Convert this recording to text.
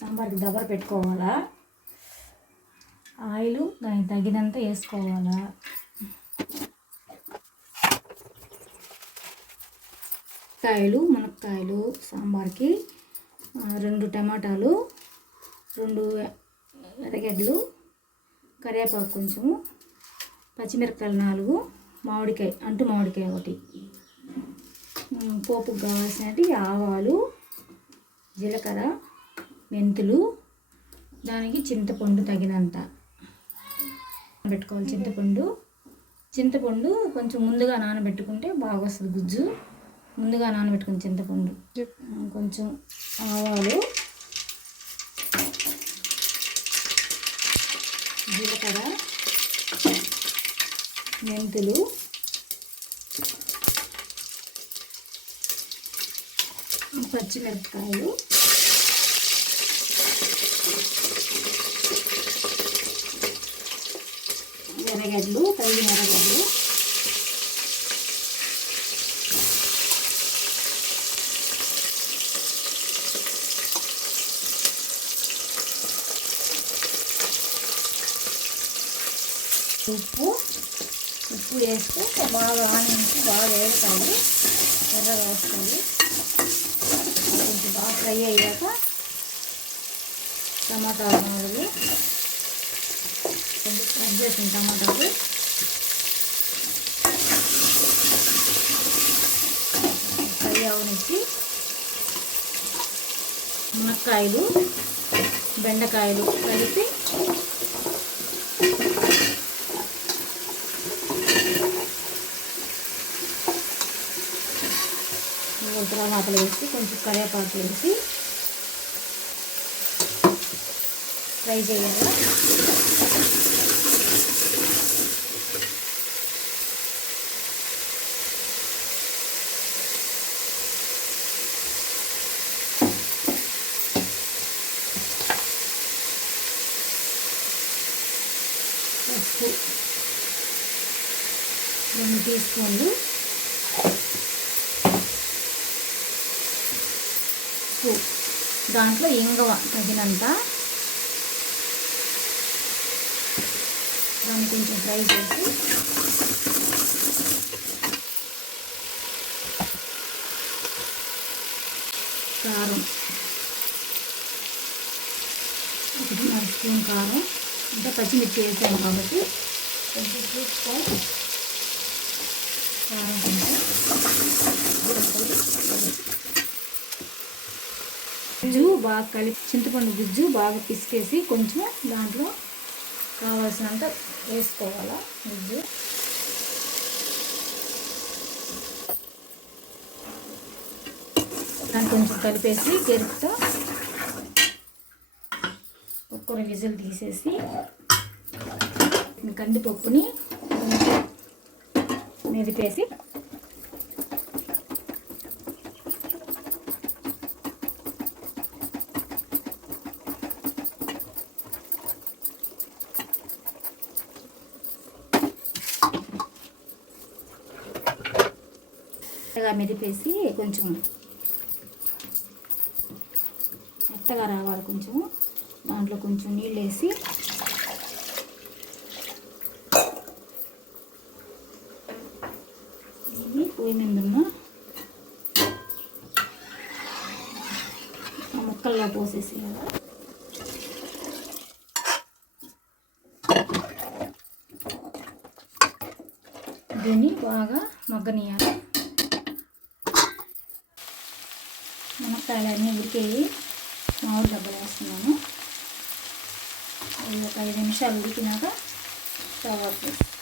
సాంబార్కి దగ్గర పెట్టుకోవాలా. ఆయిల్ దానికి తగినంత వేసుకోవాలా. మునక్కాయలు సాంబార్కి 2 టమాటాలు, 2 ఎర్రగడ్డలు, కరివేపాకు కొంచెము, పచ్చిమిరపకాయలు 4, మామిడికాయ మామిడికాయ 1. పోపుకు కావాల్సినవి ఆవాలు, జీలకర్ర, మెంతులు, దానికి చింతపండు తగినంత పెట్టుకోవాలి. చింతపండు కొంచెం ముందుగా నానబెట్టుకుంటే బాగా వస్తుంది గుజ్జు. ముందుగా నానబెట్టుకుని చింతపండు, కొంచెం ఆవాలు, జీలకర్ర, మెంతులు, పచ్చిమిరపకాయలు, ఎర్రగడ్డలు, తగిన ఎర్రగడ్డలు, ఉప్పు వేస్తే బాగా ఆనియన్స్ బాగా వేస్తాయి, ఎర్రగా వస్తాయి. కొంచెం బాగా ఫ్రై అయ్యాక టమాటాలు మొదలు కట్ చేసిన టమాటాలు ఫ్రై అవనిచ్చి మునక్కాయలు, బెండకాయలు కలిపి టమాటాలు వేసి కొంచెం కరివేపాకు వేసి ఫ్రై చేయాలి. పసుపు 2 టీ స్పూన్లు, దాంట్లో ఇంగువ తగినంత, దాన్ని కొంచెం ఫ్రై చేసి కారం 1.5 స్పూన్ కారం, అంటే పచ్చిమిర్చి వేసాము కాబట్టి కొంచెం చూసుకొని కారం గుజ్జు బాగా కలిపి చింతపండు గుజ్జు బాగా పిసికేసి కొంచెం దాంట్లో కావాల్సినంత వేసుకోవాలా గుజ్జు. దాన్ని కొంచెం కలిపేసి గరిటతో ఒక్క విజిల్ తీసేసి కందిపప్పుని మెదిపేసి మెదిపేసి కొంచెం మెత్తగా రావాలి. కొంచెం దాంట్లో కొంచెం నీళ్ళు వేసి ఇది పొయ్యి మీద ఉన్న ముక్కల్లో పోసేసి దీన్ని బాగా మగ్గనియాలి. మునక్కాయలు అన్నీ ఉడికేవి, మామిడి డబ్బలు వేస్తున్నాను. ఒక 5 నిమిషాలు ఉడికినాక స్టవ్ ఆఫ్ చేస్తాను.